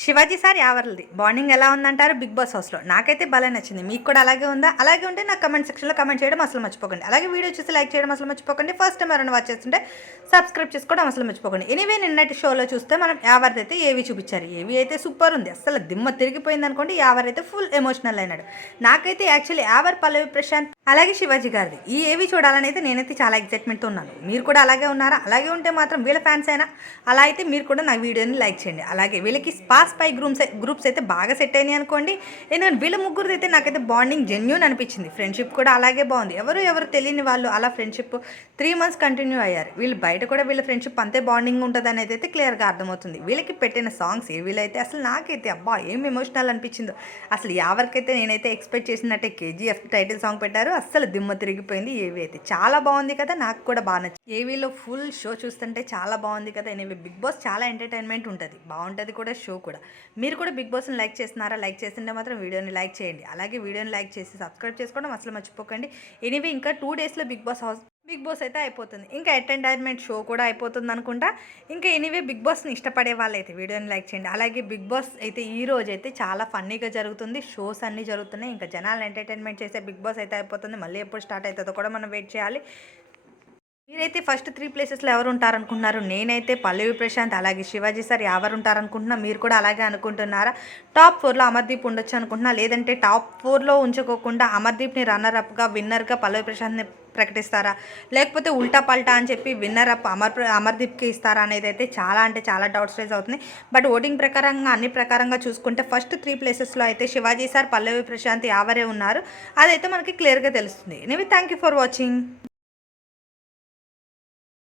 Shivaji sir యావర్లది. Bonding ఎలా ఉందంటారు? Big boss హౌస్లో. నాకైతే భలే నచ్చింది. మీకు కూడా అలాగే ఉందా? అలాగే ఉంటే నాకు కమెంట్ సెక్షన్లో కమెంట్ చేయడం అసలు మర్చిపోకండి. అలాగే వీడియో చూసి లైక్ చేయడం అసలు మర్చిపోకండి. ఫస్ట్ టైం ఎవరైనా వాచ్ చేస్తుంటే సబ్స్క్రైబ్ చేసుకోవడం అసలు మర్చిపోకండి. ఎనీవే నిన్నటి షోలో చూస్తే మనం యావర్ది అయితే ఏవి చూపించారు? ఏవి అయితే సూపర్ ఉంది? అసలు దిమ్మ తిరిగిపోయింది అనుకోండి యావర్ అయితే ఫుల్ ఎమోషనల్ అయినాడు. నాకైతే యాక్చువల్లీ యావర్ పల్లవి ప్రశాంత్ అలాగే శివాజీ గారిది. ఈ ఏవి చూడాలని అయితే నేనైతే చాలా ఎక్సైట్మెంట్తో ఉన్నాను. మీరు కూడా అలాగే ఉన్నారా? అలాగే ఉంటే మాత్రం వీళ్ళ ఫ్యాన్స్ అయినా అలా అయితే మీరు కూడా నా వీడియోని లైక్ చేయండి. అలాగే వీళ్ళకి స్పాస్ పై గ్రూప్స్ గ్రూప్స్ అయితే బాగా సెట్ అయినాయి అనుకోండి ఎందుకంటే వీళ్ళ ముగ్గురు అయితే నాకైతే బాండింగ్ జెన్యున్ అనిపించింది. ఫ్రెండ్షిప్ కూడా అలాగే బాగుంది. ఎవరు ఎవరు తెలియని వాళ్ళు అలా ఫ్రెండ్షిప్ త్రీ మంత్స్ కంటిన్యూ అయ్యారు. వీళ్ళు బయట కూడా వీళ్ళ ఫ్రెండ్షిప్ అంతే బాండింగ్ ఉంటుంది అనేది అయితే క్లియర్గా అర్థమవుతుంది. వీళ్ళకి పెట్టిన సాంగ్స్ ఏ వీళ్ళైతే అసలు నాకైతే అబ్బా ఏం ఎమోషనల్ అనిపించిందో. అసలు ఎవరికైతే నేనైతే ఎక్స్పెక్ట్ చేసినట్టే కేజీఎఫ్ టైటిల్ సాంగ్ పెట్టారు అస్సలు దిమ్మ తిరిగిపోయింది ఏవి అయితే చాలా బాగుంది కదా నాకు కూడా బాగా నచ్చింది. ఏవీలో ఫుల్ షో చూస్తుంటే చాలా బాగుంది కదా ఎనివే. బిగ్ బాస్ చాలా ఎంటర్టైన్మెంట్ ఉంటుంది బాగుంటుంది కూడా షో కూడా. మీరు కూడా బిగ్ బాస్ని లైక్ చేస్తున్నారా? లైక్ చేస్తుంటే మాత్రం వీడియోని లైక్ చేయండి. అలాగే వీడియోని లైక్ చేసి సబ్స్క్రైబ్ చేసుకోవడం అసలు మర్చిపోకండి. ఎనీవే ఇంకా టూ డేస్లో Bigg Boss house Bigg Boss అయితే అయిపోతుంది. ఇంకా ఎంటర్టైన్మెంట్ షో కూడా అయిపోతుంది అనుకుంటా. ఇంకా ఎనీవే బిగ్ బాస్ని ఇష్టపడే వాళ్ళైతే వీడియోని లైక్ చేయండి. అలాగే బిగ్ బాస్ అయితే ఈ రోజు అయితే చాలా ఫన్నీగా జరుగుతుంది. షోస్ అన్నీ జరుగుతున్నాయి. ఇంకా జనాలు ఎంటర్టైన్మెంట్ చేసే బిగ్ బాస్ అయితే అయిపోతుంది. మళ్ళీ ఎప్పుడు స్టార్ట్ అవుతుందో కూడా మనం వెయిట్ చేయాలి. మీరైతే ఫస్ట్ త్రీ ప్లేసెస్లో ఎవరు ఉంటారనుకుంటున్నారు నేనైతే పల్లవి ప్రశాంత్ అలాగే శివాజీ సార్ ఎవరు ఉంటారనుకుంటున్నా మీరు కూడా అలాగే అనుకుంటున్నారా? టాప్ ఫోర్లో అమర్దీప్ ఉండొచ్చు అనుకుంటున్నా లేదంటే టాప్ ఫోర్లో ఉంచుకోకుండా అమర్దీప్ని రన్నర్ అప్గా విన్నర్గా పల్లవి ప్రశాంత్ని ప్రకటిస్తారా? లేకపోతే ఉల్టా పల్టా అని చెప్పి విన్నర్ అప్ అమర్ అమర్దీప్కి ఇస్తారా అనేది అయితే చాలా అంటే చాలా డౌట్స్ రైజ్ అవుతుంది. బట్ ఓటింగ్ ప్రకారంగా అన్ని ప్రకారంగా చూసుకుంటే ఫస్ట్ త్రీ ప్లేసెస్లో అయితే శివాజీ సార్ పల్లవి ప్రశాంత్ యావరే ఉన్నారు. అదైతే మనకి క్లియర్గా తెలుస్తుంది. Anyway thank you for watching.